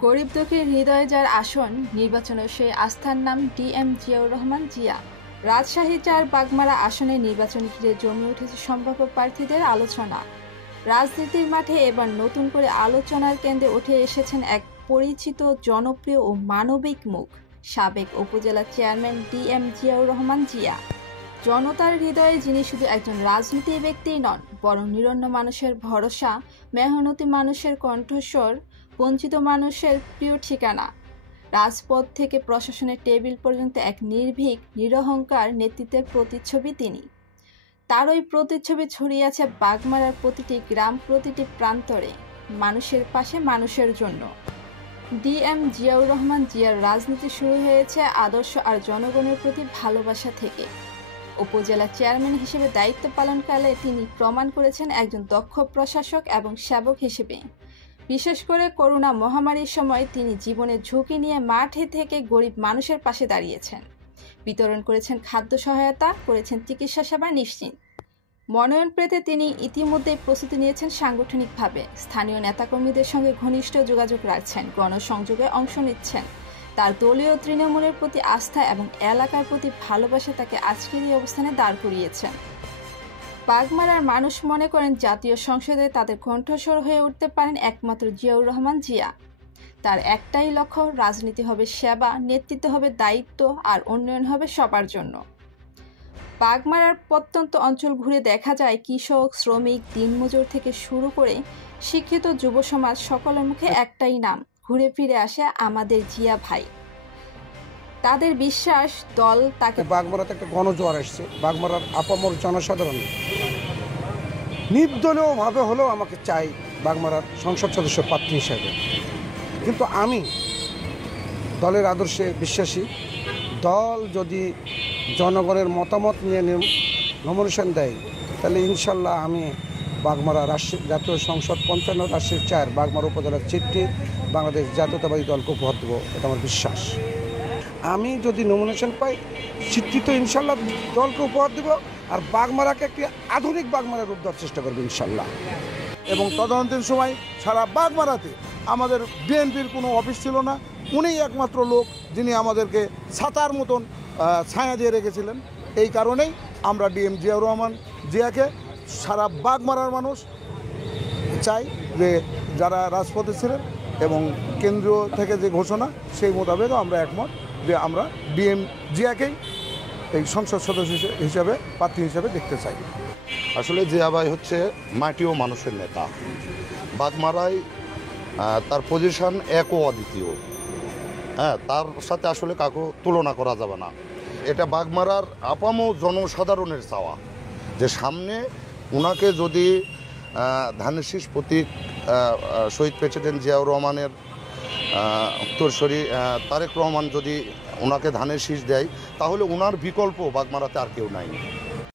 গরিব দুঃখীর হৃদয়ে যার আসন, নির্বাচনের সেই আস্থার নাম ডিএম জিয়াউর রহমান জিয়া। রাজশাহী ৪ বাগমারা আসনে নির্বাচন ঘিরে জমে উঠেছে সম্ভাব্য প্রার্থীদের আলোচনা। রাজনীতির মাঠে এবার নতুন করে আলোচনার কেন্দ্রে উঠে এসেছেন এক পরিচিত, জনপ্রিয় ও মানবিক মুখ, সাবেক উপজেলা চেয়ারম্যান ডিএম জিয়াউর রহমান জিয়া। জনতার হৃদয়ে যিনি শুধু একজন রাজনীতি ব্যক্তিই নন, বরং নিরন্ন মানুষের ভরসা, মেহনতি মানুষের কণ্ঠস্বর, বঞ্চিত মানুষের প্রিয় ঠিকানা। রাজপথ থেকে প্রশাসনের টেবিল পর্যন্ত এক নির্ভীক, নিরহংকার নেতৃত্বের প্রতিচ্ছবি তিনি। তার ওই প্রতিচ্ছবি ছড়িয়ে আছে বাগমারার প্রতিটি গ্রাম, প্রতিটি প্রান্তরে, মানুষের পাশে, মানুষের জন্য। ডিএম জিয়াউর রহমান জিয়ার রাজনীতি শুরু হয়েছে আদর্শ আর জনগণের প্রতি ভালোবাসা থেকে। উপজেলা চেয়ারম্যান হিসেবে দায়িত্ব পালনকালে তিনি প্রমাণ করেছেন একজন দক্ষ প্রশাসক এবং সেবক হিসেবে। বিশেষ করে করোনা মহামারীর সময় তিনি জীবনের ঝুঁকি নিয়ে মাঠে থেকে গরিব মানুষের পাশে দাঁড়িয়েছেন, বিতরণ করেছেন খাদ্য সহায়তা, করেছেন চিকিৎসা সেবা নিশ্চিত। মনোনয়ন পেতে তিনি ইতিমধ্যেই প্রস্তুতি নিয়েছেন সাংগঠনিকভাবে, স্থানীয় নেতাকর্মীদের সঙ্গে ঘনিষ্ঠ যোগাযোগ রাখছেন, গণসংযোগে অংশ নিচ্ছেন। তার দলীয় তৃণমূলের প্রতি আস্থা এবং এলাকার প্রতি ভালোবাসা তাকে আজকের এই অবস্থানে দাঁড় করিয়েছেন। বাগমারার মানুষ মনে করেন জাতীয় সংসদে তাদের কণ্ঠস্বর হয়ে উঠতে পারেন একমাত্র জিয়াউর রহমান জিয়া। তার একটাই লক্ষ্য, রাজনীতি হবে সেবা, নেতৃত্ব হবে দায়িত্ব, আর উন্নয়ন হবে সবার জন্য। বাগমারার প্রত্যন্ত অঞ্চল ঘুরে দেখা যায় কৃষক, শ্রমিক, দিনমজুর থেকে শুরু করে শিক্ষিত যুব সমাজ, সকলের মুখে একটাই নাম ঘুরে ফিরে আসে, আমাদের জিয়া ভাই। তাদের বিশ্বাস দল তাকে। বাগমারাতে একটা গণজোয়ার আসছে, বাগমারার আপামর জনসাধারণ নির্দলীয়ভাবে হলেও আমাকে চাই বাগমারার সংসদ সদস্য প্রার্থী হিসাবে। কিন্তু আমি দলের আদর্শে বিশ্বাসী। দল যদি জনগণের মতামত নিয়ে নমিনেশন দেয়, তাহলে ইনশাল্লাহ আমি বাগমারা জাতীয় সংসদ 55 রাজশাহী 4 বাগমারা উপজেলার চিঠি বাংলাদেশ জাতীয়তাবাদী দলকে উপহার দেবো, এটা আমার বিশ্বাস। আমি যদি নমিনেশন পাই, চিঠি তো ইনশাল্লাহ দলকে উপহার দেব, আর বাগমারাকে একটি আধুনিক বাগমারা রূপ দেওয়ার চেষ্টা করবে ইনশাল্লাহ। এবং তদন্তের সময় সারা বাগমারাতে আমাদের বিএনপির কোনো অফিস ছিল না। উনিই একমাত্র লোক যিনি আমাদেরকে ছাতার মতন ছায়া দিয়ে রেখেছিলেন। এই কারণেই আমরা ডিএম জিয়াউর রহমান জিয়াকে সারা বাগমারার মানুষ চাই, যে যারা রাজপথে ছিলেন এবং কেন্দ্রীয় থেকে যে ঘোষণা সেই মোতাবেক আমরা একমত যে আমরা ডিএম জিয়াকেই এই সংসদ সদস্য হিসাবে, প্রার্থী হিসাবে দেখতে চাই। আসলে জিয়া ভাই হচ্ছে মাটি ও মানুষের নেতা। বাগমারায় তার পজিশন এক ও অদ্বিতীয়। তার সাথে আসলে কাউকে তুলনা করা যাবে না। এটা বাগমারার আপামো জনসাধারণের চাওয়া যে সামনে ওনাকে যদি ধানের শীষ প্রতীক শহীদ প্রেসিডেন্ট জিয়াউর রহমানের উত্তরসূরি তারেক রহমান যদি ওনাকে ধানের শীষ দেয়, তাহলে ওনার বিকল্প বাগমারাতে আর কেউ নাই।